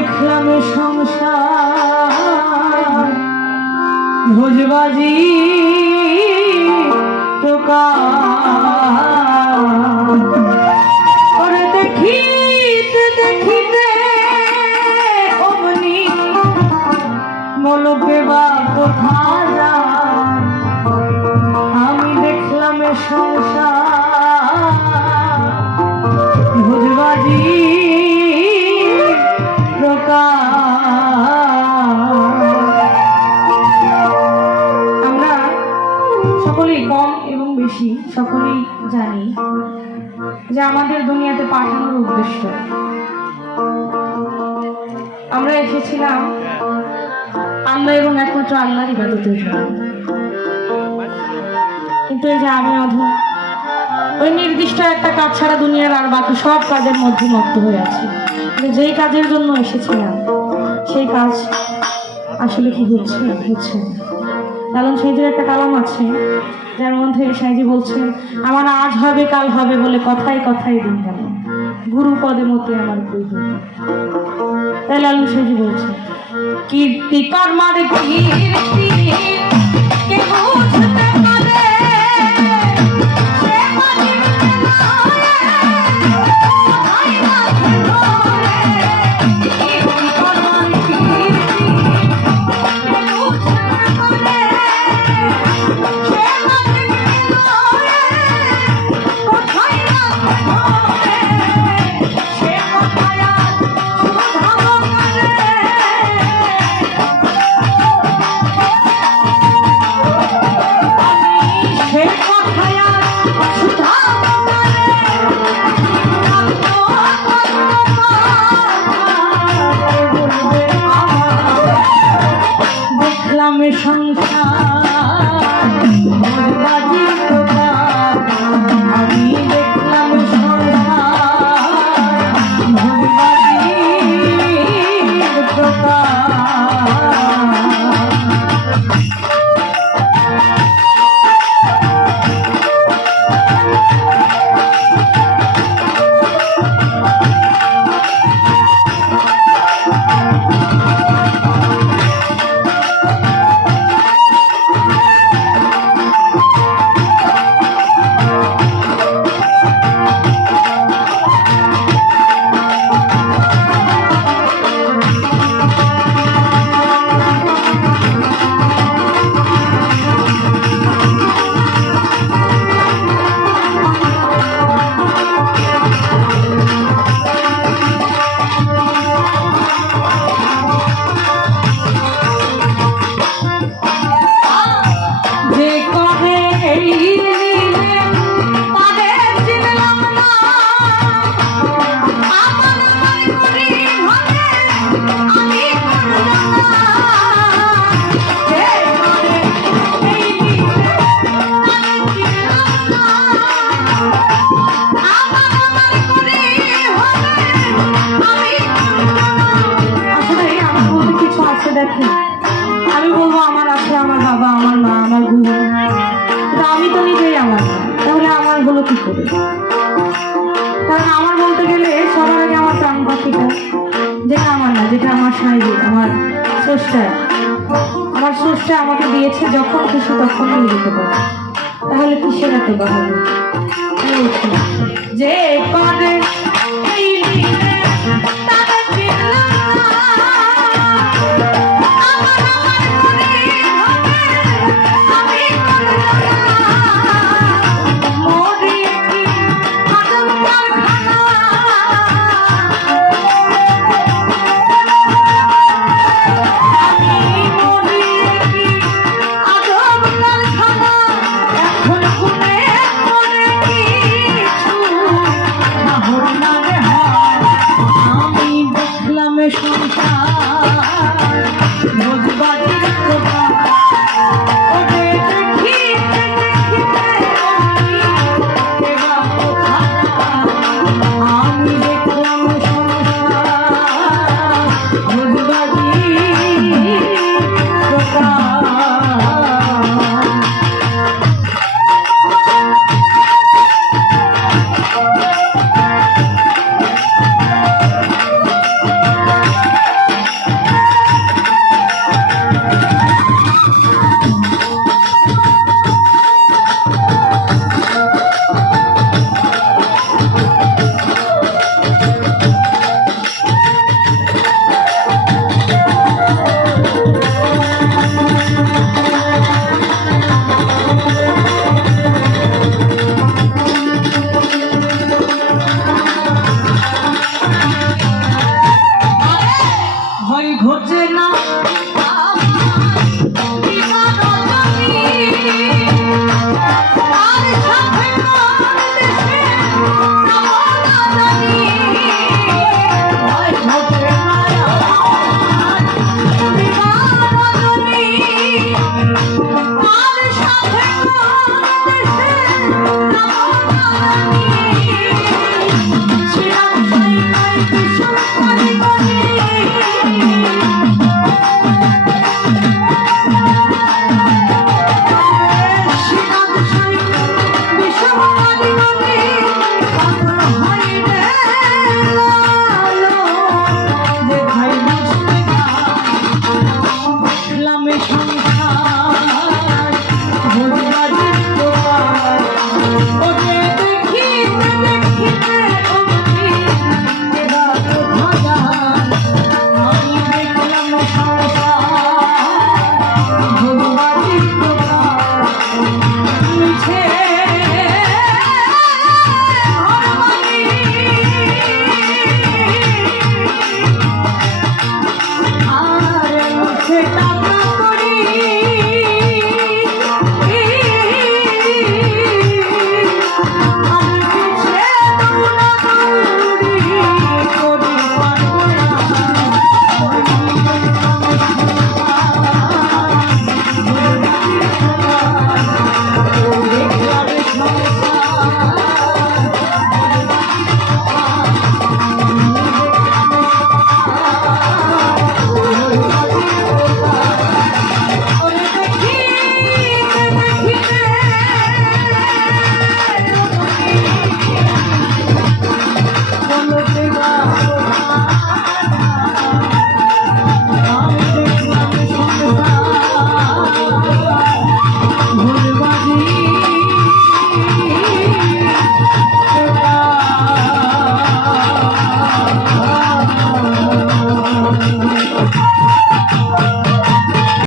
দেখলাম সংসার ভোজবাজি করে দেখিতে দেখিতে অমনি মলকে বা কোথা যায় আমি দেখলাম সংসার ভোজবাজি আমরা সকলেই কম এবং বেশি সকলেই জানি যে আমাদের দুনিয়াতে পাঠানোর উদ্দেশ্য আমরা এসেছিলাম আল্লাহ এবং একমাত্র আল্লাহর ইবাদতের জন্য। কিন্তু এই যে আমি অধম ওই নির্দিষ্ট একটা কাজ ছাড়া দুনিয়ার আর বাকি সব কাজের মধ্যে মত্ত হয়ে আছে। যেই কাজের জন্য এসেছিলাম সেই কাজ আসলে কি হচ্ছে হচ্ছে কারণ সাইজির একটা কালাম আছে যার মধ্যে সাইজি বলছেন আমার আজ হবে কাল হবে বলে কথায় কথায় দিন গেল গুরু পদে মতে আমার প্রয়োজন। তাই লালন সাইজি বলছে কীর্তি কর্মার কীর্তি কে বুঝতে পারে আমি বলবো আমার আছে আমার বাবা আমার মা আমার গুরু আমি তো নিজেই আমার তাহলে আমার হলো কি করে কারণ আমার বলতে গেলে সবার আগে আমার প্রাণ পাখিটা যেটা আমার না যেটা আমার সাইজে আমার স্রষ্টা আমাকে দিয়েছে যখন খুশি তখন নিয়ে যেতে পারে তাহলে কিসের এত বাহাদুর যে করে ঘটে না